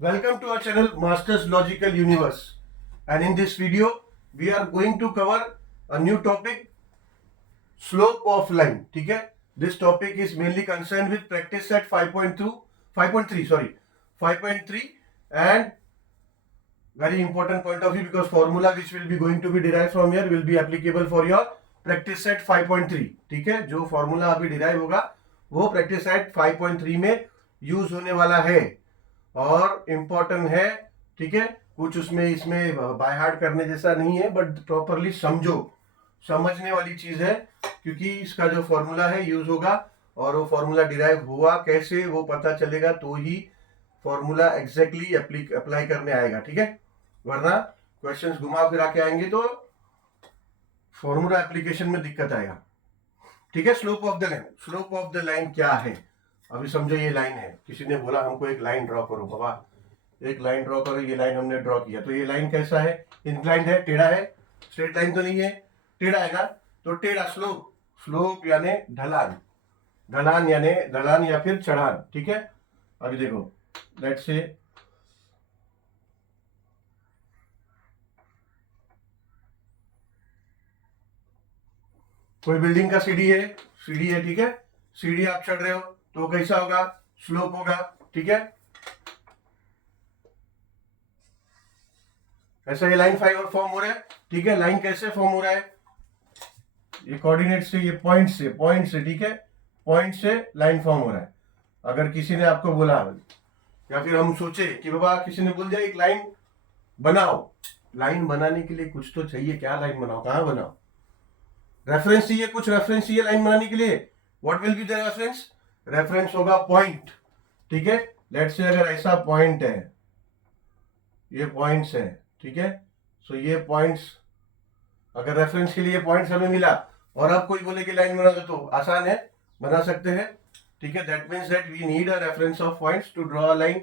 Welcome to our channel Masters Logical Universe, and in this video we are going to cover a new topic, slope of line. ठीक है, this topic is mainly concerned with practice set 5.3 and very important point of view because formula which will be going to be derived from here will be applicable for your practice set 5.3. ठीक है, जो formula अभी derive होगा वो practice set 5.3 में use होने वाला है और इम्पोर्टेंट है. ठीक है, कुछ उसमें इसमें बाय हार्ट करने जैसा नहीं है, बट प्रॉपरली समझो, समझने वाली चीज है, क्योंकि इसका जो फॉर्मूला है यूज होगा और वो फॉर्मूला डिराइव हुआ कैसे वो पता चलेगा तो ही फॉर्मूला एग्जैक्टली अप्लाई करने आएगा. ठीक है, वरना क्वेश्चंस घुमा फिरा के आएंगे तो फॉर्मूला एप्लीकेशन में दिक्कत आएगा. ठीक है, slope of the line. Slope of the line क्या है, अभी समझो ये लाइन है, किसी ने बोला हमको एक लाइन ड्रॉ करो, बाबा एक लाइन ड्रॉ करो. ये लाइन हमने ड्रॉ किया तो ये लाइन कैसा है, इंक्लाइंड है, टेढ़ा है, स्ट्रेट लाइन तो नहीं है, टेढ़ा है ना, तो टेढ़ा स्लोप. स्लोप यानी ढलान, ढलान यानी ढलान या फिर चढ़ान. ठीक है, अभी देखो लेट्स से कोई बिल्डिंग का सीढ़ी है, सीढ़ी है, ठीक है, सीढ़ी आप चढ़ रहे हो तो कैसा होगा, स्लोप होगा. ठीक है, ऐसा ये लाइन फाइबर फॉर्म हो रहा है. ठीक है, लाइन कैसे फॉर्म हो रहा है, ये कोऑर्डिनेट से, ये पॉइंट से, ठीक है, पॉइंट से लाइन फॉर्म हो रहा है. अगर किसी ने आपको बोला या फिर हम सोचे कि बाबा किसी ने बोल दिया एक लाइन बनाओ, लाइन बनाने के लिए कुछ तो चाहिए, क्या लाइन बनाओ, कहां बनाओ, रेफरेंस चाहिए, कुछ रेफरेंस चाहिए लाइन बनाने के लिए. What will be the reference, reference होगा पॉइंट. ठीक है, लेट्स से अगर ऐसा पॉइंट है, ये पॉइंट्स है, ठीक है, सो ये पॉइंट्स, अगर रेफरेंस के लिए पॉइंट्स हमें मिला और अब कोई बोले कि लाइन बना दो तो आसान है, बना सकते हैं. ठीक है, that means that we need a reference of points to draw a line.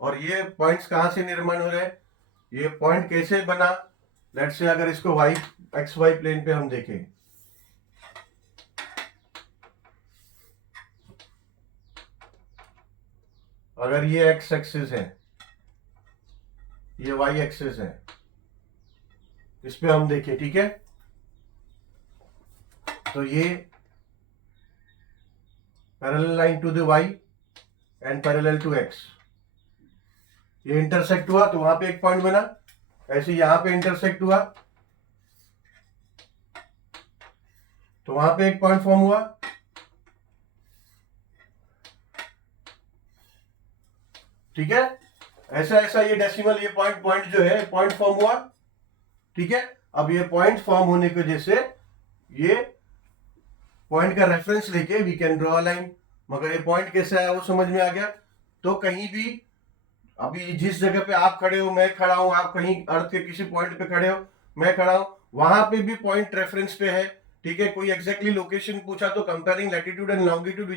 और ये पॉइंट्स कहां से निर्माण हो रहे हैं, ये पॉइंट कैसे बना, लेट्स से अगर इसको वाई एक्स वाई प्लेन पे हम देखें, अगर ये एक्स एक्सिस है, ये वाई एक्सिस है, इस पे हम देखें, ठीक है, तो ये parallel line to the Y and parallel to X, ये इंटरसेक्ट हुआ तो वहां पे एक पॉइंट बना, ऐसे यहां पे इंटरसेक्ट हुआ तो वहां पे एक पॉइंट फॉर्म हुआ. ठीक है, ऐसा ऐसा ये डेसिमल, ये पॉइंट पॉइंट जो है पॉइंट फॉर्म हुआ. ठीक है, अब ये पॉइंट फॉर्म होने की वजह से ये पॉइंट का रेफरेंस लेके we can draw a line. मगर ये पॉइंट कैसे आया वो समझ में आ गया. तो कहीं भी अभी जिस जगह पे आप खड़े हो, मैं खड़ा हूं, आप कहीं अर्थ के किसी पॉइंट पे खड़े हो, मैं खड़ा हूं, वहां पे भी पॉइंट रेफरेंस पे है. ठीक है, कोई एग्जैक्टली लोकेशन पूछा तो comparing latitude and longitude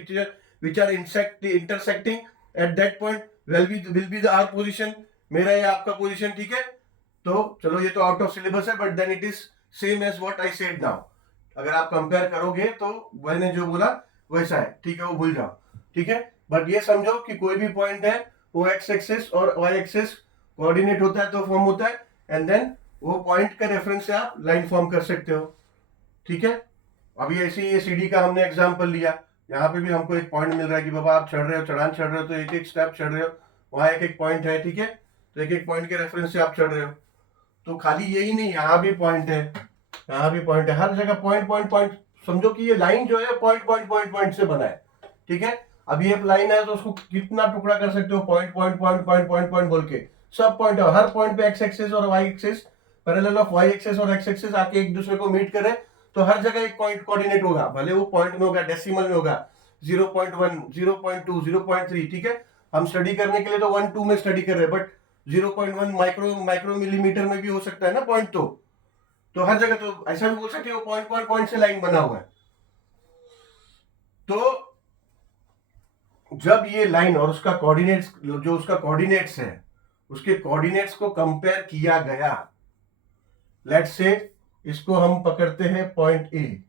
which are intersecting at that point will be the our position, मेरा या आपका पोजीशन. ठीक है, तो चलो ये तो आउट ऑफ सिलेबस है, but then it is same as what I said now. अगर आप कंपेयर करोगे तो मैंने जो बोला वैसा है. ठीक है, वो भूल जाओ. ठीक है, बट ये समझो कि कोई भी पॉइंट है वो एक्स एक्सिस और वाई एक्सिस कोऑर्डिनेट होता है तो फॉर्म होता है, एंड देन वो पॉइंट के रेफरेंस से आप लाइन फॉर्म कर सकते हो. ठीक है, अभी ऐसे ही ये सीढ़ी का हमने एग्जांपल लिया, यहाँ पे भी हमको एक पॉइंट मिल रहा है कि बाबा आप चढ़ रहे हो, चढ़ान चढ़ रहे हो तो एक एक स्टेप चढ़ रहे हो, वहां एक एक पॉइंट है. ठीक है, तो एक एक पॉइंट के रेफरेंस से आप चढ़ रहे हो. तो खाली यही नहीं, यहाँ भी पॉइंट है, यहाँ भी पॉइंट है, हर जगह पॉइंट पॉइंट पॉइंट. समझो कि ये लाइन जो है पॉइंट पॉइंट पॉइंट पॉइंट से बना है. ठीक है, अब ये लाइन है तो उसको कितना टुकड़ा कर सकते हो, point point point point point point बोल के सब पॉइंट है. हर पॉइंट पे एक्स एक्सिस और Y axis, parallel of Y axis और एक्स एक्सिस आके एक दूसरे को मीट करे तो हर जगह एक पॉइंट कोऑर्डिनेट होगा, भले वो पॉइंट में होगा, डेसिमल में होगा, 0.1 0.2 0.3. ठीक है, हम स्टडी करने के लिए तो 1 2 में स्टडी कर रहे हैं, बट 0.1 माइक्रो माइक्रो मिलीमीटर में भी हो सकता है ना पॉइंट. तो हर जगह तो ऐसा भी बोल सकते हो पॉइंट पॉइंट पॉइंट से लाइन बना हुआ है. तो जब ये लाइन और उसका कोऑर्डिनेट्स, जो उसका कोऑर्डिनेट्स है, उसके कोऑर्डिनेट्स को कंपेयर किया गया, लेट्स से इसको हम पकड़ते हैं पॉइंट ए,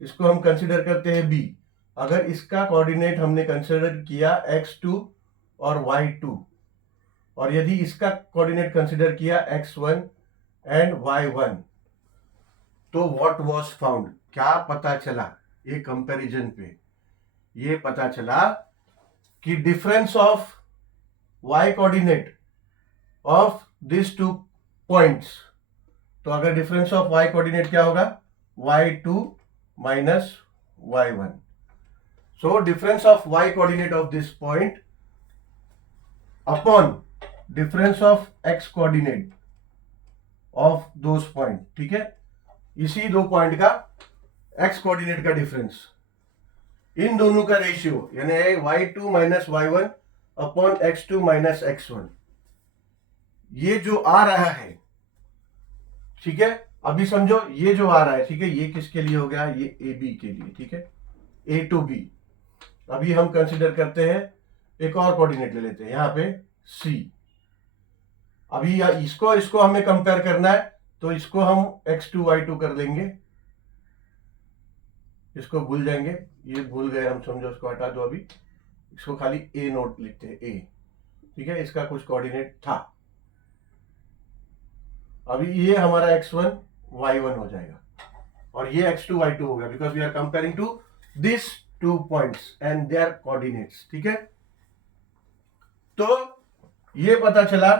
इसको हम कंसीडर करते हैं बी. अगर इसका कोऑर्डिनेट हमने कंसीडर किया x2 और y2, और यदि इसका कोऑर्डिनेट कंसिडर किया x1 एंड y1, तो व्हाट वाज फाउंड, क्या पता चला, ये कंपैरिजन पे ये पता चला कि difference of y coordinate of this two points, तो अगर डिफरेंस ऑफ y कोऑर्डिनेट क्या होगा, y2 minus y1, so difference of y coordinate of this point upon difference of x coordinate of those point, ठीक है, इसी दो point का x coordinate का डिफरेंस, इन दोनों का रेशियो यानी y2 minus y1 upon x2 minus x1, ये जो आ रहा है, ठीक है, अभी समझो ये जो आ रहा है, ठीक है, ये किसके लिए हो गया, ये ए बी के लिए, ठीक है, ए टू बी। अभी हम कंसिडर करते हैं एक और कोऑर्डिनेट ले लेते हैं यहां पे सी। अभी इसको इसको हमें कंपेयर करना है, तो इसको हम x2 y2 कर देंगे, इसको भूल जाएंगे, ये भूल गए हम, समझो इसको हटा दो, अभी इसको खाली ए नोट लिखते हैं, ए, ठीक है, इसका कुछ कोऑर्डिनेट था। अभी ये हमारा x1 y1 हो जाएगा और ये x2 y2 होगा, because we are comparing to this two points and their coordinates, ठीक है। तो ये पता चला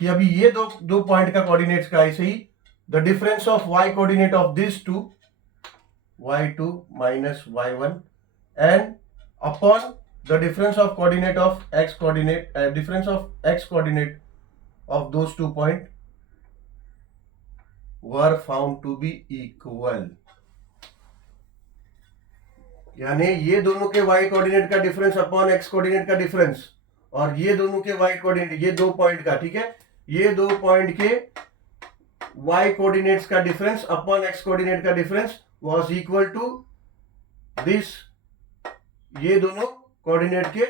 कि अभी ये दो पॉइंट का कोऑर्डिनेट्स का ऐसे ही, the difference of y coordinate of this two y2 minus y1 and upon the difference of coordinate of x coordinate, difference of x coordinate of those 2 points were found to be equal, यानी ये दोनों के y coordinate का difference upon x coordinate का difference, और ये दोनों के y कोऑर्डिनेट, ये दो पॉइंट का, ठीक है, ये दो पॉइंट के y कोऑर्डिनेट्स का डिफरेंस अपॉन x कोऑर्डिनेट का difference was equal to this, ये दोनों कोऑर्डिनेट के,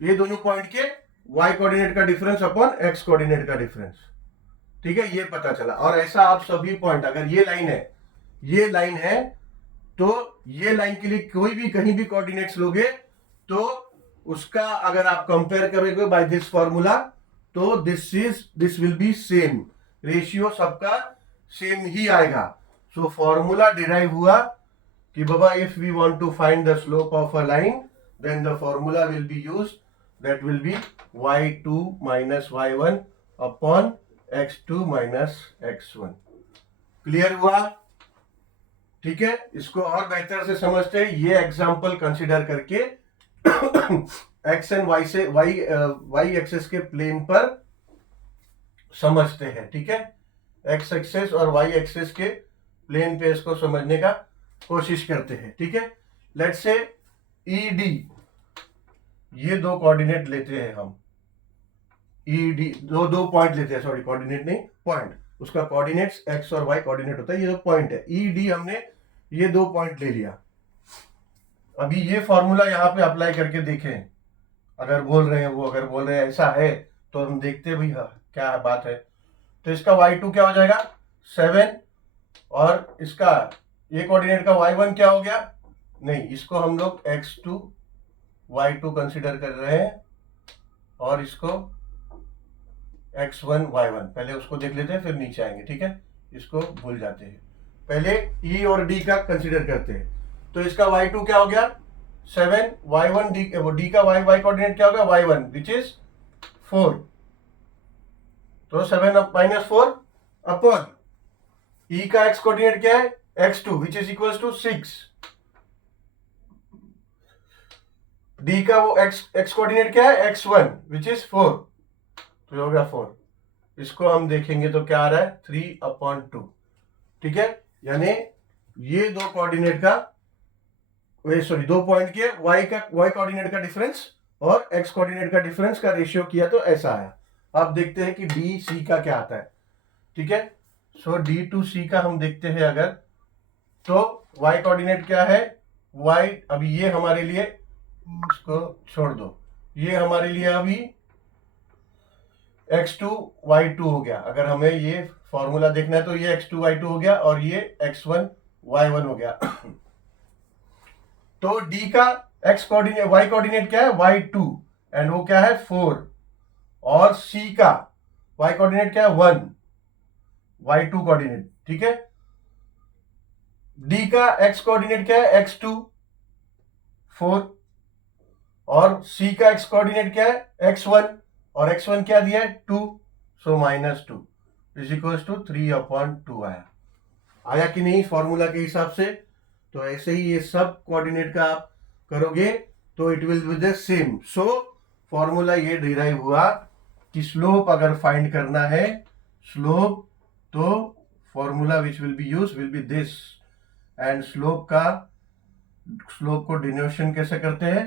ये दोनों पॉइंट के y कोऑर्डिनेट का डिफरेंस अपॉन x कोऑर्डिनेट का डिफरेंस, ठीक है, ये पता चला। और ऐसा आप सभी पॉइंट, अगर ये लाइन है, ये लाइन है, तो ये लाइन के लिए कोई भी कहीं भी कोऑर्डिनेट्स लोगे तो उसका अगर आप कंपेयर करोगे बाय दिस फॉर्मूला, तो this will be same, ratio सबका सेम ही आएगा। सो फॉर्मूला डिराइव हुआ कि बाबा if we want to find the slope of a line, then the formula will be used, that will be y2 minus y1 upon x2 minus x1। Clear हुआ, ठीक है। इसको और बेहतर से समझते हैं, ये एग्जांपल कंसीडर करके x एंड y से y एक्सेस के प्लेन पर समझते हैं, ठीक है, x एक्सेस और y एक्सेस के प्लेन पे इसको समझने का कोशिश करते हैं, ठीक है। लेट्स से ED, ये दो कोऑर्डिनेट लेते हैं हम, ED दो पॉइंट लेते हैं, सॉरी कोऑर्डिनेट नहीं, पॉइंट, उसका कोऑर्डिनेट्स x और y कोऑर्डिनेट होता है, ये दो पॉइंट है, ED हमने ये दो पॉइंट ले लिया। अभी ये फॉर्मूला यहाँ पे अप्लाई करके देखें, अगर बोल रहे हैं वो, अगर बोल रहे हैं ऐसा है, तो हम देखते हैं भाई क्या बात है। तो इसका y2 क्या हो जाएगा 7, और इसका ये कोऑर्डिनेट का y1 क्या हो गया, नहीं, इसको हम लोग x2 y2 कंसिडर कर रहे हैं, और इसको x1 y1, पहले उसको देख लेते हैं फिर नीचे आएंगे, ठीक है, इसको भूल जाते हैं, पहले E और D का कंसिडर करते हैं। तो इसका y2 क्या हो गया 7, y1 D का y कोऑर्डिनेट क्या हो गया y1 विच इज 4, तो 7 माइनस 4 अपॉन E का x कोऑर्डिनेट क्या है x2 which is equal to 6, D का वो x कोऑर्डिनेट क्या है x1 विच इज 4, तो हो गया 4, इसको हम देखेंगे तो क्या आ रहा है 3/2, ठीक है, यानी ये दो कोऑर्डिनेट का, सॉरी दो पॉइंट के y कोऑर्डिनेट का डिफरेंस और x कोऑर्डिनेट का डिफरेंस का रेशियो किया तो ऐसा आया। अब देखते हैं कि DC का क्या आता है, ठीक है। सो D to C का हम देखते हैं अगर, तो y कोऑर्डिनेट क्या है y, अभी ये हमारे लिए, इसको छोड़ दो, ये हमारे लिए अभी x2 y2 हो गया। अगर हमें ये फॉर्मूला देखना है तो ये x2 y2 हो गया और ये x1 y1 हो गया। तो D का x कोऑर्डिनेट y कोऑर्डिनेट क्या है y2, एंड वो क्या है 4, और C का y कोऑर्डिनेट क्या है 1, y2 कोऑर्डिनेट, ठीक है। D का x कोऑर्डिनेट क्या है x2 4, और C का x कोऑर्डिनेट क्या है x1, और x1 क्या दिया है 2, सो -2 इज इक्वल्स टू 3/2 आया कि नहीं फॉर्मूला के हिसाब से। तो ऐसे ही ये सब कोऑर्डिनेट का आप करोगे तो it will be the same. So formula ये डिराइव हुआ कि स्लोप अगर फाइंड करना है स्लोप, तो formula which will be use will be this, and slope को डिनोशन कैसे करते हैं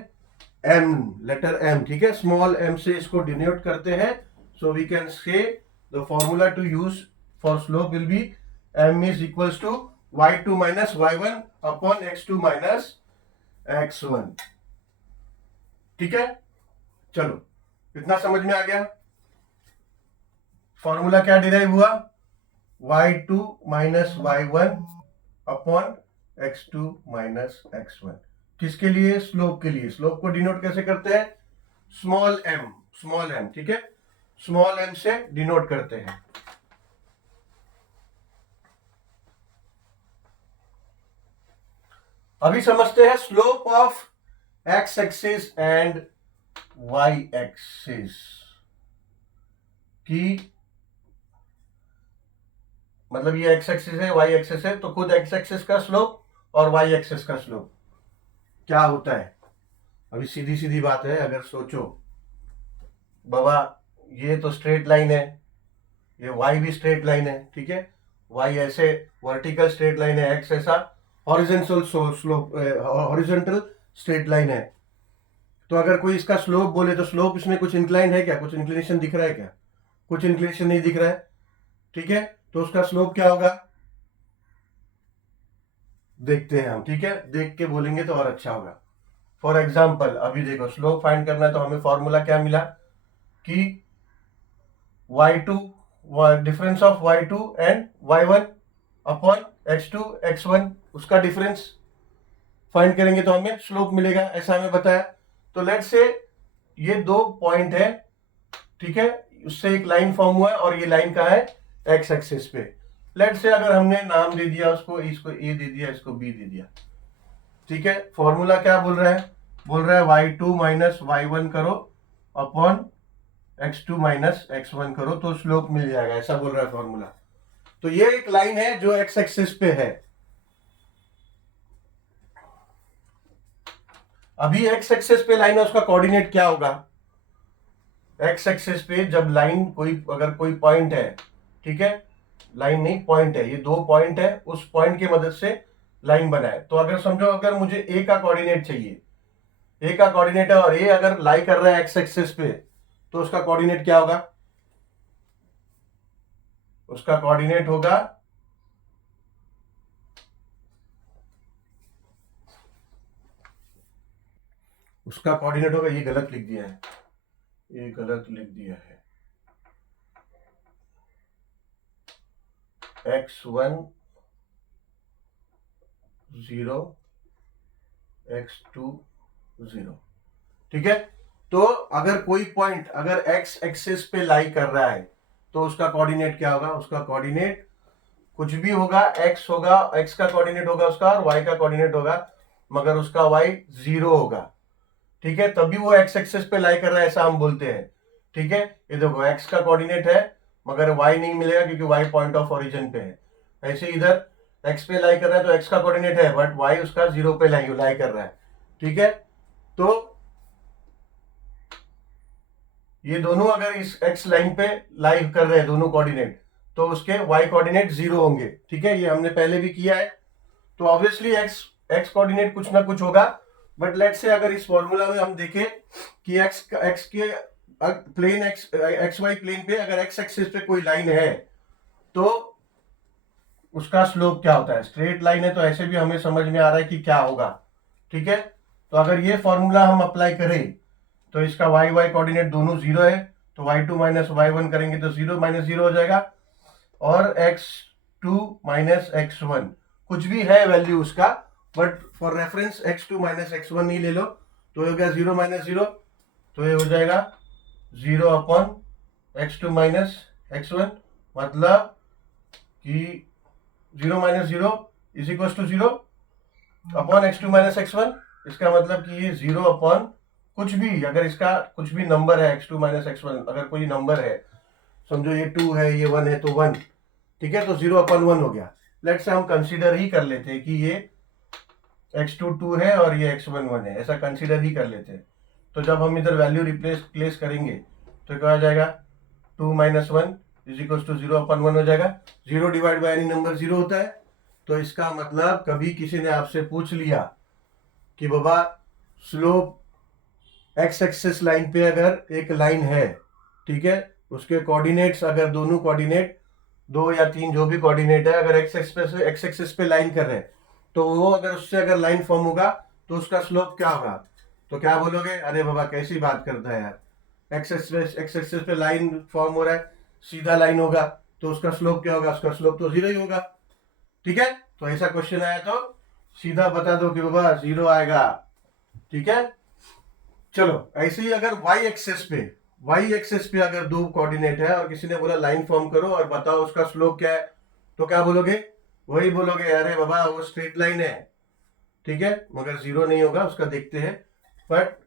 m, लेटर m, ठीक है, स्मॉल m से इसको डिनोट करते हैं। So we can say the formula to use for slope will be m is equals to y2 minus y1 upon x2 minus x1, ठीक है। चलो इतना समझ में आ गया। फॉर्मूला क्या डिराइव हुआ y2 minus y1 upon x2 minus x1, किसके लिए स्लोप के लिए। स्लोप को डिनोट कैसे करते हैं स्मॉल m, ठीक है, स्मॉल m से डिनोट करते हैं। अभी समझते हैं slope of x axis and y axis की, मतलब ये x एक्सिस है y एक्सिस है, तो खुद x एक्सिस का स्लोप और y एक्सिस का स्लोप क्या होता है। अभी सीधी सीधी बात है, अगर सोचो बाबा ये तो स्ट्रेट लाइन है, ये y भी स्ट्रेट लाइन है, ठीक है, y ऐसे वर्टिकल स्ट्रेट लाइन है, x ऐसा horizontal slope horizontal straight line है। तो अगर कोई इसका स्लोप बोले तो स्लोप इसमें कुछ इंक्लाइन है क्या, कुछ इंक्लिनेशन दिख रहा है क्या, कुछ इंक्लिनेशन नहीं दिख रहा है, ठीक है, तो उसका स्लोप क्या होगा देखते हैं हम, ठीक है, देख के बोलेंगे तो और अच्छा होगा। फॉर एग्जाम्पल अभी देखो स्लोप फाइंड करना है तो हमें फॉर्मूला क्या मिला कि y2 difference of y2 and y1 upon x2 x1, उसका डिफरेंस फाइंड करेंगे तो हमें स्लोप मिलेगा, ऐसा हमें बताया। तो लेट्स से ये दो पॉइंट है, ठीक है, उससे एक लाइन फॉर्म हुआ है और ये लाइन का है x एक्सिस पे। लेट्स से अगर हमने नाम दे दिया उसको, इसको a दे दिया, इसको b दे दिया, ठीक है। फॉर्मूला क्या बोल रहा है y2 माइनस y1 करो अपॉन x2 माइनस x1 करो तो स्लोप मिल जाएगा, ऐसा बोल रहा है फॉर्मूला। तो ये एक लाइन है जो x एक्सिस पे है। अभी x एक्सिस पे लाइन है, उसका कोऑर्डिनेट क्या होगा x एक्सिस पे, जब लाइन अगर कोई पॉइंट है, ठीक है, लाइन नहीं पॉइंट है, ये दो पॉइंट है, उस पॉइंट की मदद से लाइन बनाए। तो अगर समझो अगर मुझे a का कोऑर्डिनेट चाहिए, a का कोऑर्डिनेट है और a अगर लाई कर रहा है x एक्सिस पे, तो उसका कोऑर्डिनेट क्या होगा, उसका कोऑर्डिनेट होगा ये गलत लिख दिया है, ये गलत लिख दिया है, x1 0 x2 0, ठीक है। तो अगर कोई पॉइंट अगर x एक्सिस पे लाई कर रहा है तो उसका कोऑर्डिनेट क्या होगा, उसका कोऑर्डिनेट कुछ भी होगा, x होगा, x का कोऑर्डिनेट होगा उसका और y का कोऑर्डिनेट होगा, मगर उसका y 0 होगा, ठीक है, तभी वो x एक्सिस पे लाई कर रहा है ऐसा हम बोलते हैं, ठीक है। ये देखो x का कोऑर्डिनेट है मगर y नहीं मिलेगा क्योंकि y पॉइंट ऑफ ओरिजिन पे है। ऐसे इधर x पे लाई कर रहा है तो x का कोऑर्डिनेट है बट y उसका 0 पे लाई कर रहा है, ठीक है। तो ये दोनों अगर इस x लाइन पे लाई कर रहे हैं दोनों कोऑर्डिनेट, तो उसके y कोऑर्डिनेट 0 होंगे, ठीक है, ये हमने पहले भी किया है। तो ऑब्वियसली x कोऑर्डिनेट कुछ ना कुछ होगा, बट लेट्स से अगर इस फॉर्मूला में हम देखें कि x के प्लेन एक्स वाई प्लेन पे अगर x एक्सिस पे कोई लाइन है तो उसका स्लोप क्या होता है, स्ट्रेट लाइन है तो ऐसे भी हमें समझ में आ रहा है कि क्या होगा, ठीक है। तो अगर ये फॉर्मूला हम अप्लाई करें तो इसका y y कोऑर्डिनेट दोनों 0 है, तो y2 माइनस y1 करेंगे तो 0 माइनस 0 हो जाएगा, और x2 माइनस x1 कुछ भी है वैल्यू उसका, but for reference x2 minus x1 ही ले लो, तो हो गया 0 माइनस 0 तो ये हो जाएगा 0/x2 माइनस x1, मतलब कि 0 minus 0 is equal to 0 upon x2 minus x1। इसका मतलब कि ये 0 अपॉन कुछ भी, अगर इसका कुछ भी नंबर है x2 माइनस x1, अगर कोई नंबर है, समझो ये 2 है, ये 1 है, तो 1, ठीक है, तो 0/1 हो गया। लेट से हम कंसीडर ही कर लेते हैं कि ये x2 2 है और ये x1 1 है, ऐसा कंसीडर ही कर लेते हैं। तो जब हम इधर वैल्यू प्लेस करेंगे तो क्या हो जाएगा, 2 माइनस 1 इज इक्वल टू 0/1 हो जाएगा। 0 डिवाइड बाय एनी नंबर 0 होता है। तो इसका मतलब कभी किसी ने आपसे पूछ लिया कि बाबा स्लोप एक्स एक्सिस लाइन पे अगर एक लाइन है, ठीक है, उसके कोऑर्डिनेट्स अगर दोनों कोऑर्डिनेट 2 या 3 जो भी कोऑर्डिनेट है, अगर एक्स एक्सिस पे लाइन कर रहे हैं, तो वो अगर उससे अगर लाइन फॉर्म होगा तो उसका स्लोप क्या होगा। तो क्या बोलोगे, अरे बाबा कैसी बात करता है यार, एक्स एक्सिस पे लाइन फॉर्म हो रहा है, सीधा लाइन होगा, तो उसका स्लोप क्या होगा, उसका स्लोप तो 0 ही होगा। ठीक है, तो ऐसा क्वेश्चन आया तो सीधा बता दो कि बाबा 0 आएगा। ठीक है, चलो ऐसे ही अगर y एक्सेस पे अगर दो कोऑर्डिनेट है और किसी ने बोला लाइन फॉर्म करो और बताओ उसका स्लोप क्या है, तो क्या बोलोगे, वही बोलोगे, अरे बाबा वो स्ट्रेट लाइन है। ठीक है, मगर 0 नहीं होगा, उसका देखते हैं। बट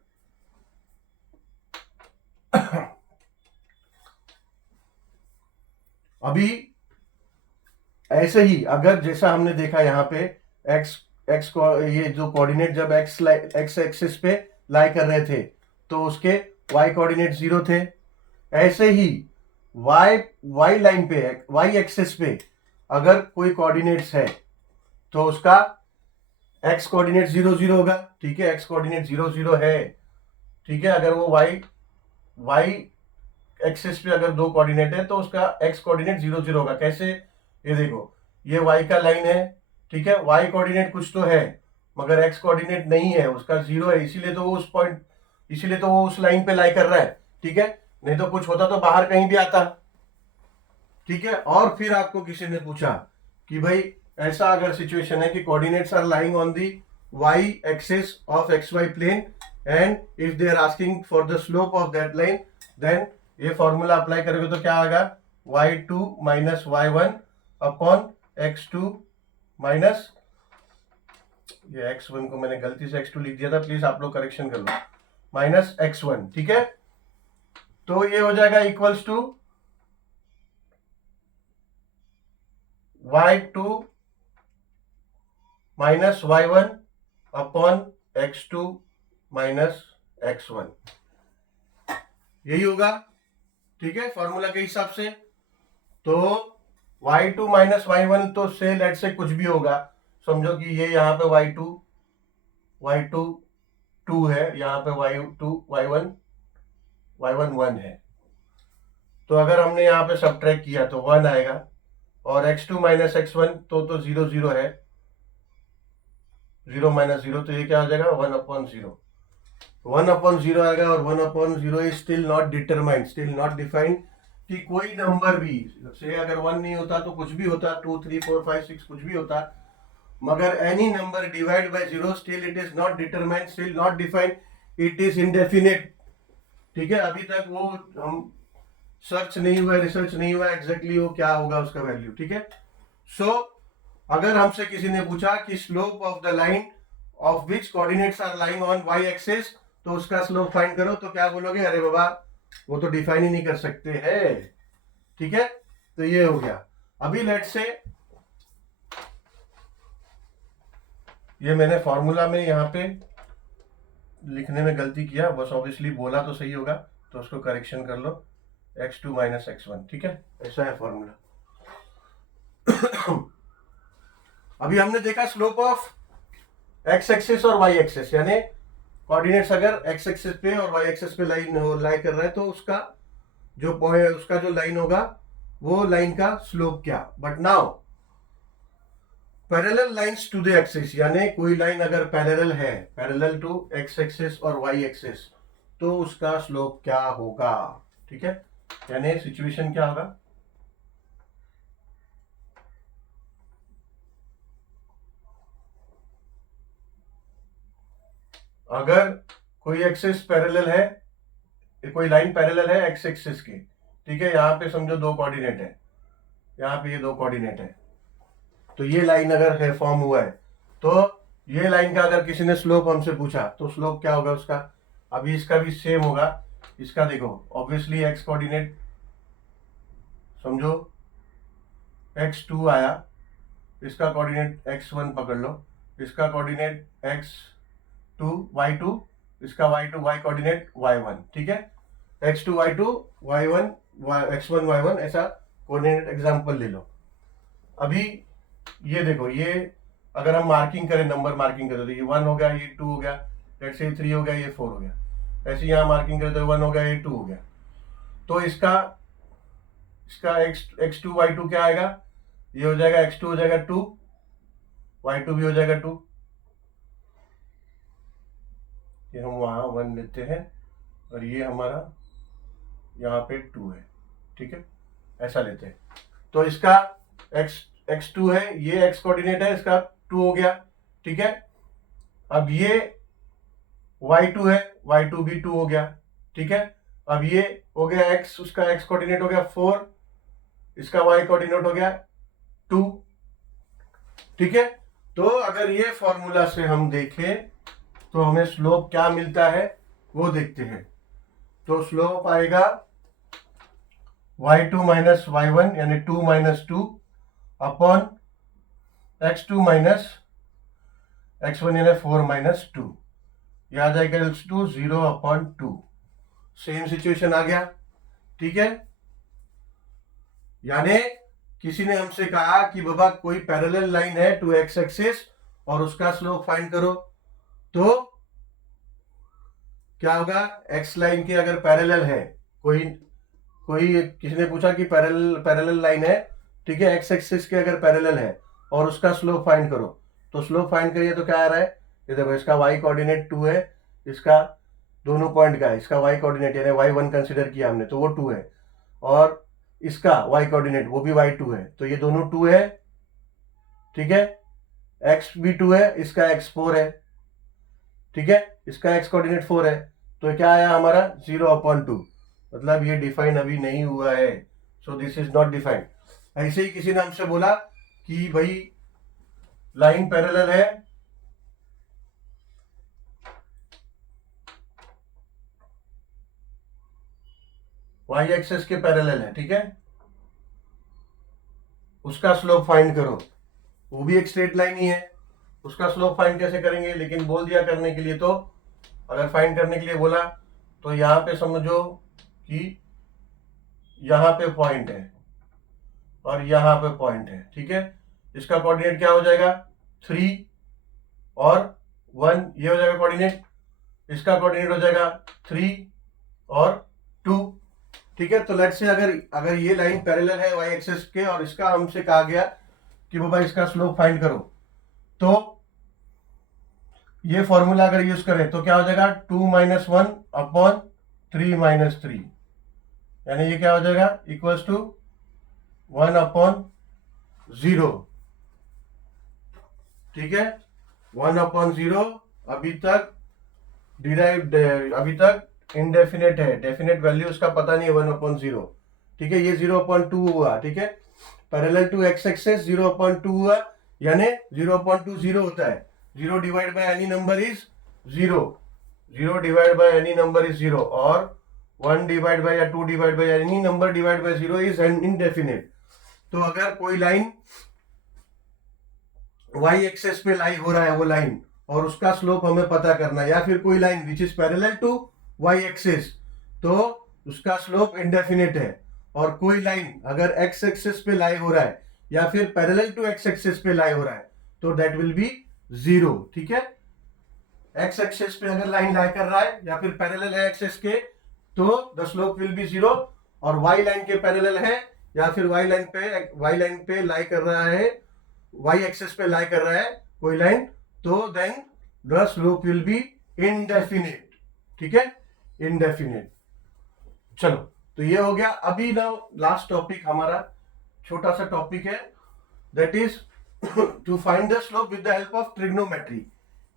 अभी ऐसे ही अगर जैसा हमने देखा यहाँ पे एक्स को ये जो कोऑर्डिनेट जब एक्स एक्सिस पे लाई कर रहे थे तो उसके वाई कोऑर्डिनेट 0 थे। ऐसे ही वाई लाइन पे, वाई एक्सिस पे अगर कोई कोऑर्डिनेट्स है तो उसका एक्स कोऑर्डिनेट 0 0 होगा। ठीक है, एक्स कोऑर्डिनेट 0 0 है। ठीक है, अगर वो वाई एक्सिस पे अगर दो कोऑर्डिनेट है तो उसका एक्स कोऑर्डिनेट 0 0 होगा। कैसे, ये देखो, ये वाई का लाइन है, ठीक है, वाई कोऑर्डिनेट कुछ तो है मगर एक्स कोऑर्डिनेट नहीं है, उसका 0 है, इसीलिए तो वो उस लाइन पे लाई कर रहा है। ठीक है, नहीं तो कुछ होता तो बाहर कहीं भी आता। ठीक है, और फिर आपको किसी ने पूछा कि भाई ऐसा अगर सिचुएशन है कि coordinates are lying on the Y axis of X Y plane and if they are asking for the slope of that line, then ये फॉर्मूला अप्लाई करोगे तो क्या आएगा, y2 minus y1 upon x2 minus, ये x1 को मैंने गलती से x2 लिख दिया था, प्लीज आप लोग करेक्शन कर लो, माइनस x1। ठीक है, तो ये हो जाएगा equals to y2 minus y1 upon x2 minus x1, यही होगा। ठीक है, फॉर्मूला के हिसाब से तो y2 माइनस y1 तो से लेट से कुछ भी होगा, समझो कि ये यहाँ पे y2 2 है, यहाँ पे y1 1 है, तो अगर हमने यहाँ पे सब्ट्रैक्ट किया तो 1 आएगा, और x2 माइनस x1 तो 0 0 है, 0 माइनस 0 तो ये क्या हो जाएगा, 1/0, 1/0 आएगा, और 1/0 is still not determined, still not defined कि कोई नंबर भी से अगर 1 नहीं होता तो कुछ भी होता, 2 3 4 5 6 कुछ भी होता, मगर any number divide by 0 still it is not determined, still not defined, it is indefinite. ठीक है, अभी तक वो हम सर्च नहीं हुआ, रिसर्च नहीं हुआ एग्जैक्टली वो क्या होगा उसका वैल्यू। ठीक है, सो अगर हमसे किसी ने पूछा कि slope of the line of which coordinates are lying on Y axis, तो उसका स्लोप फाइंड करो, तो क्या बोलोगे, अरे बाबा वो तो डिफाइन ही नहीं कर सकते हैं। ठीक है, तो ये हो गया। अभी लेट से ये मैंने फॉर्मूला में यहाँ पे लिखने में गलती किया, बस ऑब्वियसली बोला तो सही होगा, तो उसको करेक्शन कर लो, x2 माइनस x1। ठीक है, ऐसा है फॉर्मूला। अभी हमने देखा स्लोप ऑफ एक्स एक्सिस और वाई एक्सिस, यानी कोऑर्डिनेट्स अगर एक्स एक्सिस पे और वाई एक्सिस पे लाई कर रहा है तो उसका जो लाइन होगा वो लाइन का स्लोप क्या। But now parallel lines to the axis, यानी कोई लाइन अगर पैरेलल है, पैरेलल टू एक्स एक्सिस और वाई एक्सिस, तो उसका स्लोप क्या होगा। ठीक है, यानी सिचुएशन क्या होगा, अगर कोई एक्सिस पैरेलल है ये कोई लाइन पैरेलल है एक्स एक्सिस के, ठीक है। यहाँ पे समझो दो कोऑर्डिनेट है, यहाँ पे ये दो कोऑर्डिनेट है, तो ये लाइन अगर है फॉर्म हुआ है, तो ये लाइन का अगर किसी ने स्लोप हमसे पूछा तो स्लोप क्या होगा उसका, अभी इसका भी सेम होगा। इसका देखो ऑब्वियसली एक्स कोऑर्डिनेट समझो x2 आया, इसका कोऑर्डिनेट x1 पकड़ लो, इसका कोऑर्डिनेट x2 y2, इसका y2 y कोऑर्डिनेट y1, ठीक है। x2 y2 y1 x1 y1 ऐसा कोऑर्डिनेट एग्जांपल ले लो। अभी ये देखो, ये अगर हम मार्किंग करें, नंबर मार्किंग करें, तो ये 1 हो गया, ये 2 हो गया, लेट्स से 3 हो गया, ये 4 हो गया। ऐसे यहाँ मार्किंग करें तो 1 हो गया, ये 2 हो गया। तो इसका x2 y2 क्या आएगा, ये हो जाएगा x2 हो जाएगा 2, y2 भी हो जाएगा 2। ये हम वहाँ 1 लेते हैं और ये हमारा यहाँ पे 2 है, ठीक है, ऐसा लेते हैं। तो इसका x2 है, ये x कोऑर्डिनेट है, इसका 2 हो गया, ठीक है। अब ये y2 है, y2 भी 2 हो गया, ठीक है। अब ये हो गया x, उसका x कोऑर्डिनेट हो गया 4, इसका y कोऑर्डिनेट हो गया 2, ठीक है। तो अगर ये फॉर्मूला से हम देखें तो हमें स्लोप क्या मिलता है वो देखते हैं। तो स्लोप आएगा y2 माइनस y1 यानी 2 minus 2 upon x2 minus x1 यानी 4 माइनस 2, यह आ जाएगा 0 अपॉन 2। सेम सिचुएशन आ गया, ठीक है। यानी किसी ने हमसे कहा कि बाबा कोई पैरेलल लाइन है टू एक्स एक्सिस और उसका स्लोप फाइंड करो, तो क्या होगा, एक्स लाइन के अगर पैरेलल है, कोई किसी ने पूछा कि पैरेलल लाइन है, ठीक है, एक्स एक्सिस के अगर पैरेलल है और उसका स्लोप फाइंड करो, तो स्लोप फाइंड करिए तो क्या आ रहा है, ये देखो इसका y कोऑर्डिनेट 2 है, इसका दोनों पॉइंट का है, इसका y कोऑर्डिनेट यानी y1 कंसीडर किया हमने तो वो 2 है, और इसका y कोऑर्डिनेट वो भी y2 है, तो ये दोनों 2 है, ठीक है। x भी 2 है, इसका x 4 है, ठीक है, इसका x कोऑर्डिनेट 4 है, तो क्या आया हमारा 0/2, मतलब ये डिफाइन अभी नहीं हुआ है, so this is not defined. ऐसे ही किसी ने हमसे बोला कि भाई लाइन पैरेलल है, y एक्सिस के पैरेलल है, ठीक है, उसका स्लोप फाइंड करो, वो भी एक स्ट्रेट लाइन ही है, उसका स्लोप फाइंड कैसे करेंगे, लेकिन बोल दिया करने के लिए, तो अगर फाइंड करने के लिए बोला तो यहाँ पे समझो कि यहाँ पे पॉइंट है और यहाँ पे पॉइंट है, ठीक है। इसका कोऑर्डिनेट क्या हो जाएगा 3 और 1, ये हो जाएगा कोऑर्डिनेट, इसका कोऑर्डिनेट हो जाएगा 3 और 2, ठीक है। तो लेट्स से अगर ये लाइन पैरेलल है y एक्सिस के और इसका हमसे कहा गया कि बाबा इसका स्लोप फाइंड करो, तो ये फॉर्मूला अगर यूज करें तो क्या हो जाएगा 2 माइनस 1 अपॉन 3 माइनस 3, यानी ये क्या हो जाएगा इक्वल्स टू 1 अपॉन 0, ठीक है। 1 अपॉन 0 अभी तक डिराइव्ड, अभी तक इनडेफिनेट है, डेफिनेट वैल्यू उसका पता नहीं है 1 अपॉन 0, ठीक है। ये 0/2 हुआ, ठीक है, पैरेलल टू एक्स एक्सिस 0/2 हुआ, यानी 0/2 0 होता है, 0 divide by any number is 0, 0 divide by any number is 0, और 1 डिवाइड बाय या 2 divide by any number divide by 0 is indefinite. तो अगर कोई लाइन y एक्सिस पे लाई हो रहा है वो लाइन, और उसका स्लोप हमें पता करना है, या फिर कोई line which is parallel to y axis, तो उसका स्लोप इंडेफिनेट है। और कोई लाइन अगर x एक्सिस पे लाई हो रहा है या फिर पैरेलल टू x एक्सिस पे लाई हो रहा है, तो दैट विल बी 0, ठीक है। x एक्सिस पे अगर लाइन लाई कर रहा है या फिर पैरेलल है एक्सिस के, तो द स्लोप विल बी 0, और y लाइन के पैरेलल है या फिर y लाइन पे लाई कर रहा है, y एक्सिस पे लाई कर रहा है कोई लाइन, तो then the slope will be indefinite, ठीक है, इनडेफिनिट। चलो, तो ये हो गया। अभी ना लास्ट टॉपिक हमारा छोटा सा टॉपिक है, that is to find the slope with the help of trigonometry,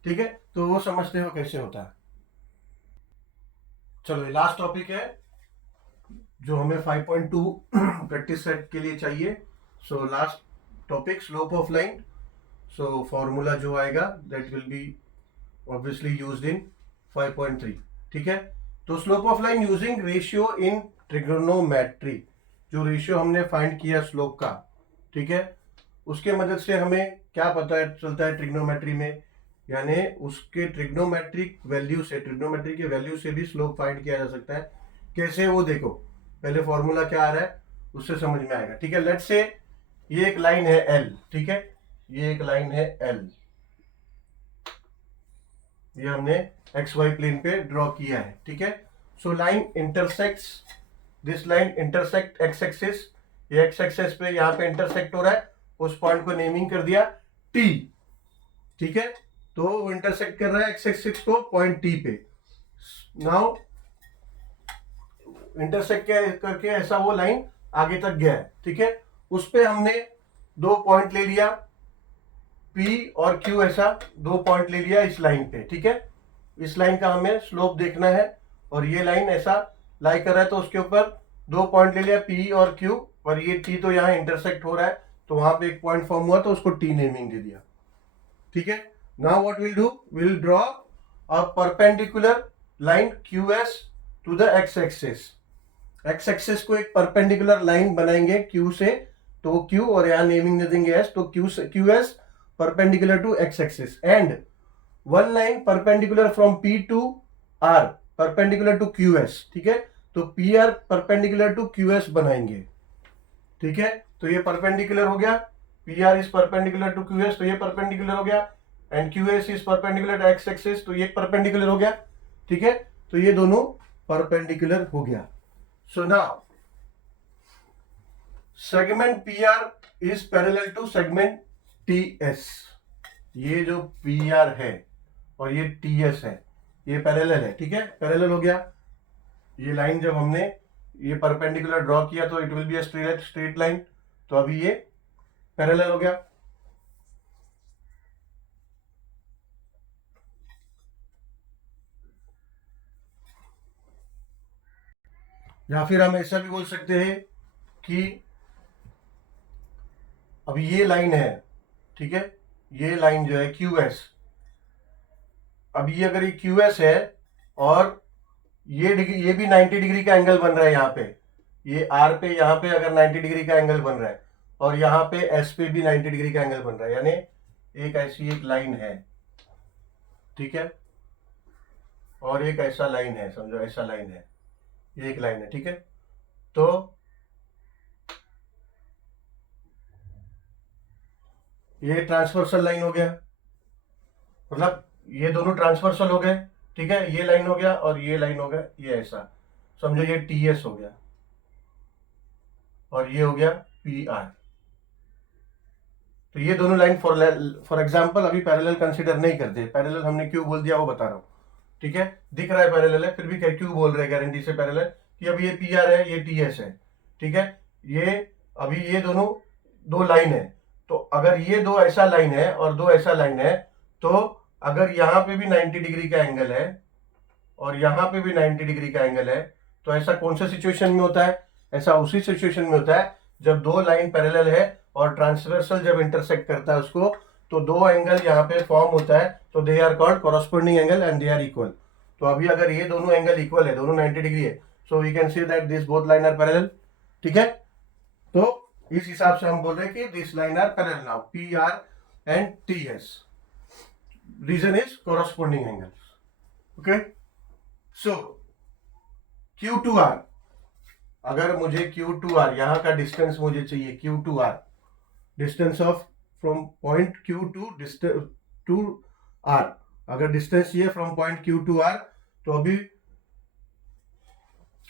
ठीक है। तो वो समझते हो कैसे होता है। चलो ये लास्ट टॉपिक है जो हमें 5.2 प्रैक्टिस सेट के लिए चाहिए. So last topic, slope of line. So formula जो आएगा that will be obviously used in 5.3. ठीक है. तो slope of line using ratio in trigonometry, जो रेशियो हमने फाइंड किया स्लोप का, ठीक है, उसके मदद से हमें क्या पता चलता है ट्रिग्नोमेट्री में, यानी उसके ट्रिग्नोमेट्रिक वैल्यू से, ट्रिग्नोमेट्री के वैल्यू से भी स्लोप फाइंड किया जा सकता है. कैसे, वो देखो, पहले फॉर्मूला क्या आ रहा है उससे समझ में आएगा. ठीक है. लेट्स से ये एक लाइन है एल. ठीक है, ये एक लाइन है एल, ये हमने एक्स वाई प्लेन पे ड्रॉ किया है. ठीक है. So line intersects, this line intersect x axis, ये एक्स एक्सिस पे यहाँ पे इंटरसेक्ट हो रहा है, उस पॉइंट को नेमिंग कर दिया टी. ठीक है. तो वो इंटरसेक्ट कर रहा है एक्स एक्सिस को पॉइंट टी पे. नाउ इंटरसेक्ट करके ऐसा वो लाइन आगे तक गया है. ठीक है. उस पे हमने दो पॉइंट ले लिया, P और Q, ऐसा दो पॉइंट ले लिया इस लाइन पे. ठीक है. इस लाइन का हमें स्लोप देखना है और ये लाइन ऐसा लाई कर रहा है, तो उसके ऊपर दो पॉइंट ले लिया P और Q, और ये T तो यहाँ इंटरसेक्ट हो रहा है, तो वहां पे एक पॉइंट फॉर्म हुआ तो उसको T नेमिंग दे दिया. ठीक है. Now what will do, will draw a perpendicular line QS to the X axis. X axis को एक परपेंडिकुलर लाइन बनाएंगे Q से, तो Q और यहाँ नेमिंग दे देंगे S, तो QS perpendicular to x axis, and one line perpendicular from P to R perpendicular to QS. ठीक है. तो PR perpendicular to QS बनाएंगे. ठीक है. तो ये परपेंडिकुलर हो गया, PR is perpendicular to QS, तो ये परपेंडिकुलर हो गया, and QS is perpendicular to x axis, तो ये परपेंडिकुलर हो गया. ठीक है. तो ये दोनों परपेंडिकुलर हो गया. So now segment PR is parallel to segment TS. ये जो PR है और ये TS है, ये पैरेलल है. ठीक है. पैरेलल हो गया. ये लाइन जब हमने ये परपेंडिकुलर ड्रॉ किया तो it will be a straight line, तो अभी ये पैरेलल हो गया. या फिर हम ऐसा भी बोल सकते हैं कि अभी ये लाइन है. ठीक है. ये लाइन जो है QS, अब ये अगर ये QS है और ये भी 90 डिग्री का एंगल बन रहा है यहाँ पे, ये R पे यहाँ पे अगर 90 डिग्री का एंगल बन रहा है, और यहाँ पे S पे भी 90 डिग्री का एंगल बन रहा है, यानी एक ऐसी एक लाइन है. ठीक है. और एक ऐसा लाइन है, समझो ऐसा लाइन है, ये एक लाइन है. ठीक है. तो ये ट्रांसवर्सल लाइन हो गया, मतलब ये दोनों ट्रांसवर्सल हो गए. ठीक है. ये लाइन हो गया और ये लाइन हो गया, ये ऐसा समझो, ये TS हो गया और ये हो गया PR. तो ये दोनों लाइन फॉर एग्जांपल अभी पैरेलल कंसीडर नहीं करते. पैरेलल हमने क्यों बोल दिया वो बता रहा हूं. ठीक है. दिख रहा है पैरेलल है, फिर भी क्यों बोल रहे हैं गारंटी से पैरेलल, कि अभी ये PR है, ये TS है. ठीक है. ये अभी ये दोनों दो लाइन है, तो अगर ये दो ऐसा लाइन है और दो ऐसा लाइन है, तो अगर यहाँ पे भी 90 डिग्री का एंगल है और यहाँ पे भी 90 डिग्री का एंगल है, तो ऐसा कौन सा सिचुएशन में होता है, ऐसा उसी सिचुएशन में होता है जब दो लाइन पैरेलल है और ट्रांसवर्सल जब इंटरसेक्ट करता है उसको, तो दो एंगल यहाँ पे फॉर्म होता है, तो they are called corresponding angle and they are equal. तो अभी अगर ये दोनों एंगल इक्वल है, दोनों 90 डिग्री है, so we can see that this both line are parallel. ठीक है. तो इस हिसाब से हम बोल रहे हैं कि this line are parallel now, PR and TS. Reason is corresponding angles. Okay. So Q2R, अगर मुझे Q2R यहाँ का डिस्टेंस मुझे चाहिए, Q2R distance of from point Q to R, अगर डिस्टेंस ये फ्रॉम पॉइंट Q2R, तो अभी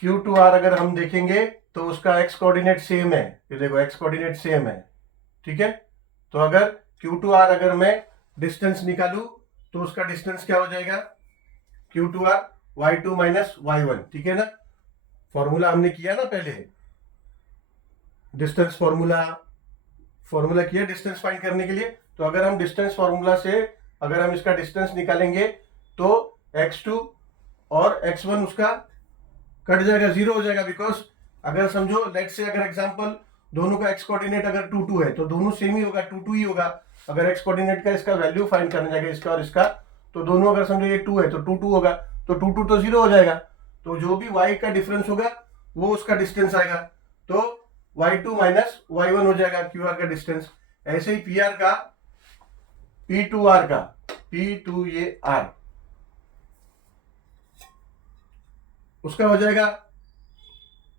Q2R अगर हम देखेंगे तो उसका x कोऑर्डिनेट सेम है. ये देखो x कोऑर्डिनेट सेम है. ठीक है. तो अगर Q2R अगर मैं डिस्टेंस निकालू तो उसका डिस्टेंस क्या हो जाएगा, Q2R y2 माइनस y1. ठीक है ना. फॉर्मूला हमने किया ना पहले, डिस्टेंस फॉर्मूला किया डिस्टेंस फाइंड करने के लिए. तो अगर हम डिस्टेंस फॉर्मूला से अगर हम इसका डिस्टेंस निकालेंगे तो x2 और x1 उसका कट जाएगा, जीरो हो जाएगा। बिकॉज अगर समझो लेट से अगर एग्जांपल दोनों का एक्स कोऑर्डिनेट अगर 2 2 है तो दोनों सेम ही होगा, 2 2 ही होगा। अगर एक्स कोऑर्डिनेट का इसका वैल्यू फाइंड करने जाएगा इसका और इसका, तो दोनों अगर समझो ये 2 है तो 2 2 होगा, तो 2 2 तो जीरो हो जाएगा। तो जो भी y का डिफरेंस होगा वो उसका डिस्टेंस आएगा, तो y2 माइनस y1 हो जाएगा qr का डिस्टेंस। ऐसे ही pr का p2r का p2 ये r उसका हो जाएगा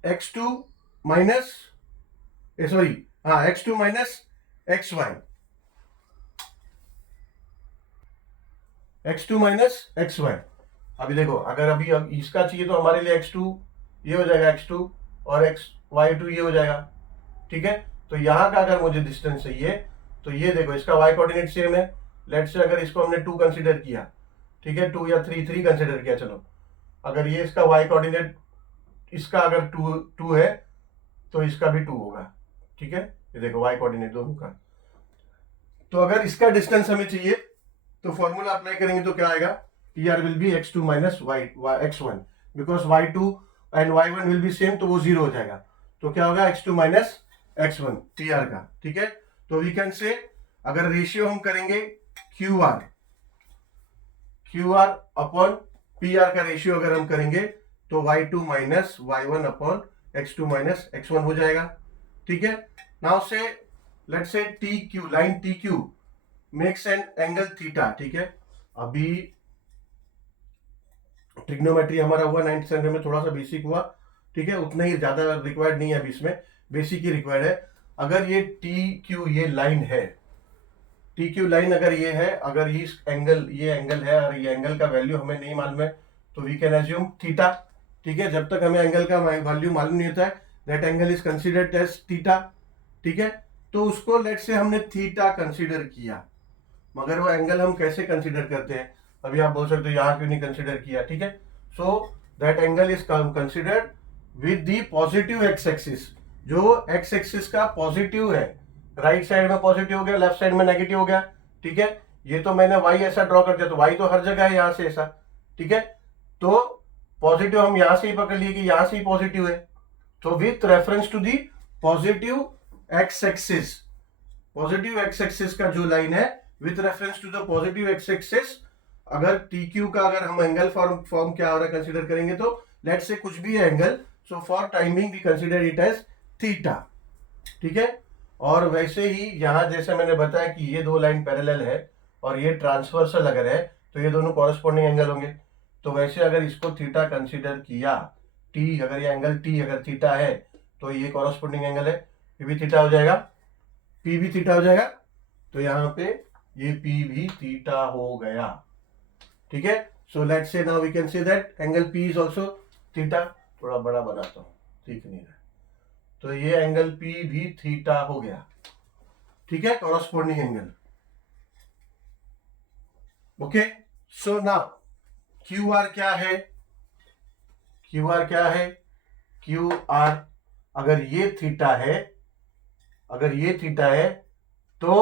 x2 माइनस सॉरी हाँ x2 minus xy, x2 minus xy। अभी देखो अगर अभी इसका चाहिए तो हमारे लिए x2 ये हो जाएगा x2 और y2 ये हो जाएगा, ठीक है। तो यहाँ का अगर मुझे डिस्टेंस चाहिए तो ये देखो इसका y कोऑर्डिनेट सेम है। लेट से अगर इसको हमने 2 कंसीडर किया, ठीक है, 2 या 3 3 कंसीडर किया, चलो अगर ये इसका y कोऑर्डिनेट इसका अगर 2 है तो इसका भी 2 होगा, ठीक है। ये देखो y कोऑर्डिनेट दोनों का। तो अगर इसका डिस्टेंस हमें चाहिए तो फॉर्मूला अप्लाई करेंगे तो क्या आएगा, PR will be x2 minus x1 because y2 and y1 will be same, तो वो जीरो हो जाएगा। तो क्या होगा x2 माइनस x1 PR का, ठीक है। तो वी कैन से अगर रेशियो हम करेंगे QR अपॉन PR का रेशियो अगर हम करेंगे तो y2 minus y1 upon x2 minus x1 हो जाएगा, ठीक है। नाउ से लेट से TQ line TQ makes an angle theta, ठीक है। अभी ट्रिग्नोमेट्री हमारा हुआ 9th स्टैंडर्ड में, थोड़ा सा बेसिक हुआ, ठीक है, उतना ही, ज्यादा रिक्वायर्ड नहीं है अभी, इसमें बेसिक ही रिक्वायर्ड है। अगर ये TQ ये लाइन है, TQ लाइन अगर ये है, अगर ये एंगल है और ये एंगल का वैल्यू हमें नहीं मालूम है तो वी कैन एज्यूम थीटा, ठीक है। जब तक हमें एंगल का वैल्यू मालूम नहीं होता है that angle is considered as theta, ठीक है। तो उसको लेट से हमने थीटा कंसिडर किया, मगर वो एंगल हम कैसे कंसिडर करते हैं, अभी आप बोल सकते हो यहाँ क्यों नहीं कंसिडर किया, ठीक है। So that angle is considered with the positive x axis, जो एक्स एक्सिस का पॉजिटिव है, राइट साइड में पॉजिटिव हो गया, लेफ्ट साइड में नेगेटिव हो गया, ठीक है। ये तो मैंने y ऐसा ड्रॉ कर दिया, तो y तो हर जगह है यहां से ऐसा, ठीक है। तो पॉजिटिव हम यहां से ही पकड़ लिए कि यहां से ही पॉजिटिव है, तो with reference to the positive x axis, positive x axis का जो लाइन है with reference to the positive x axis, अगर TQ का अगर हम एंगल फॉर्म क्या हो रहा है कंसीडर करेंगे तो लेट से कुछ भी है angle, so for timing we consider it as theta, ठीक है। और वैसे ही यहां जैसे मैंने बताया कि ये दो लाइन पैरेलल है और ये ट्रांसवर्सल अगर है तो ये दोनों कॉरेस्पॉन्डिंग एंगल होंगे। तो वैसे अगर इसको थीटा कंसीडर किया, T अगर ये एंगल T अगर थीटा है तो ये कॉरेस्पॉन्डिंग एंगल है, P भी थीटा हो जाएगा, P भी थीटा हो जाएगा, तो यहाँ पे ये P भी थीटा हो गया, ठीक है। So let's say now we can say that angle P is also theta. थोड़ा बड़ा बनाता हूँ, ठीक नहीं है, तो ये एंगल P भी थीटा हो गया, ठीक है, corresponding angle, okay. So now QR क्या है, QR क्या है, QR अगर ये थीटा है, अगर ये थीटा है तो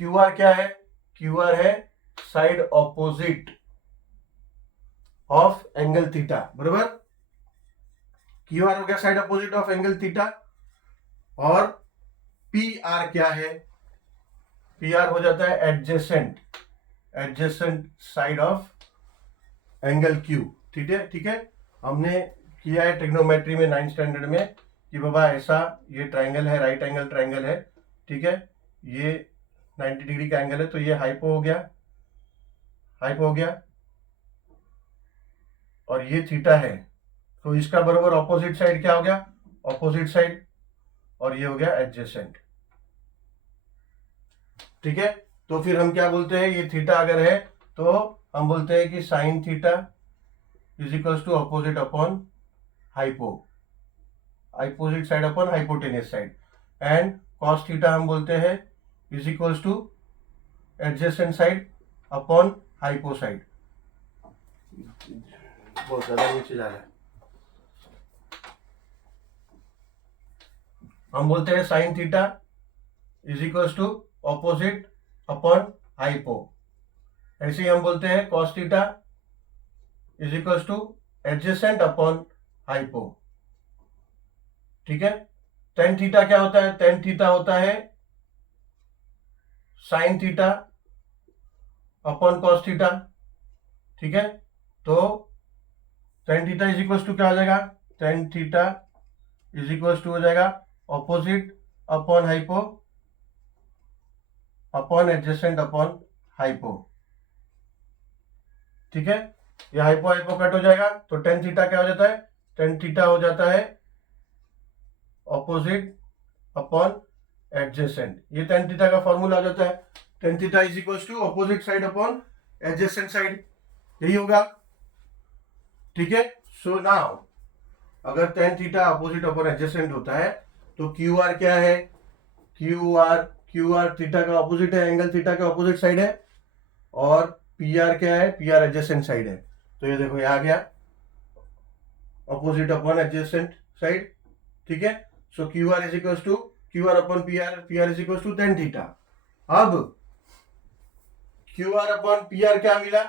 QR क्या है, QR है side opposite of angle theta, बराबर। QR हो गया side opposite of angle theta, और PR क्या है, PR हो जाता है adjacent side of angle Q, ठीक है, ठीक है। हमने किया है ट्रिग्नोमेट्री में 9th स्टैंडर्ड में कि बाबा ऐसा ये ट्राइंगल है, राइट एंगल ट्राइंगल है, ठीक है, ये 90 डिग्री का एंगल है, तो ये हाइपो हो गया, और ये थीटा है, तो इसका बराबर ऑपोजिट साइड क्या हो गया, ऑपोजिट साइड, और ये हो गया एडजेसेंट, ठीक है। तो फिर हम क्या बोलते हैं, ये थीटा अगर है तो हम बोलते हैं कि sine theta is equals to opposite upon opposite side upon hypotenuse side, and cos theta हम बोलते हैं is equals to adjacent side upon hypo side. बहुत ज्यादा नीचे जा रहा है, हम बोलते हैं sine theta is equals to opposite upon hypo, ऐसे ही हम बोलते हैं cos theta is equals to adjacent upon hypo. ठीक है। टेन थीटा क्या होता है? टेन थीटा होता है sine theta upon cos theta, ठीक है। तो tan theta is equal to क्या हो जाएगा? Tan theta is equal to हो जाएगा opposite upon hypo upon adjacent upon hypo, ठीक है। ये हाइपो हाइपो कट हो जाएगा, तो टेन थीटा क्या हो जाता है? टेन थीटा हो जाता है ऑपोजिट अपॉन एडजेसेंट। ये टेन थीटा का फॉर्मूला आ जाता है। Tan theta is equal to opposite side upon adjacent side, यही होगा, ठीक है। सो नाउ अगर tan theta opposite upon adjacent होता है तो क्यू आर क्या है? क्यू आर थीटा का ऑपोजिट है, एंगल थीटा का ऑपोजिट साइड है, और पी आर क्या है? पी आर एडजेसेंट साइड है। तो ये देखो ये आ गया ऑपोजिट अपॉन एडजेसेंट साइड, ठीक है। So Q R is equal to Q R upon P R is equal to tan theta. अब Q R upon P R क्या मिला?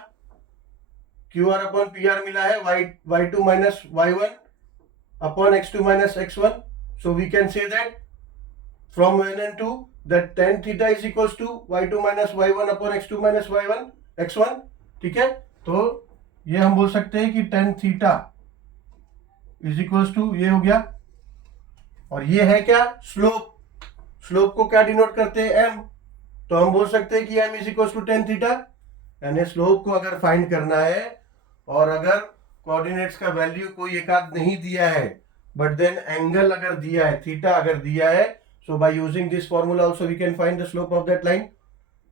Q R upon P R मिला है Y two minus Y one upon X two minus X one. So we can say that from 1 and 2 that tan theta is equals to y2 minus y1 upon x2 minus y1 x1, ठीक है। तो ये हम बोल सकते हैं कि tan theta is equals to ये हो गया, और ये है क्या? स्लोप। स्लोप को क्या डिनोट करते हैं? m। तो हम बोल सकते हैं कि m is equals to tan theta। यानी स्लोप को अगर फाइंड करना है और अगर कोऑर्डिनेट्स का वैल्यू कोई एक आध नहीं दिया है, बट देन एंगल अगर दिया है, थीटा अगर दिया है, so by using this formula also we can find the slope of that line।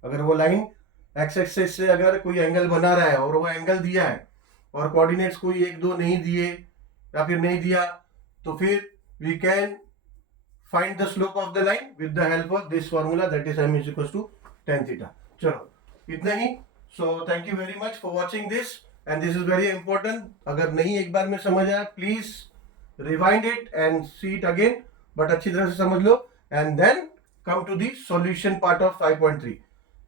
अगर वो लाइन एक्स एक्सिस से अगर कोई एंगल बना रहा है और वो एंगल दिया है और कोऑर्डिनेट्स कोई एक दो नहीं दिए या फिर नहीं दिया, तो फिर we can find the slope of the line with the help of this formula, that is m is equals to tan theta। चलो इतना ही। so thank you very much for watching this and this is very important। अगर नहीं एक बार में समझ आया please rewind it and see it again, but अच्छी तरह से समझ लो and then come to the solution part of 5.3।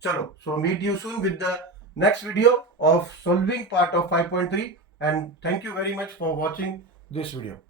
chalo, so meet you soon with the next video of solving part of 5.3 and thank you very much for watching this video।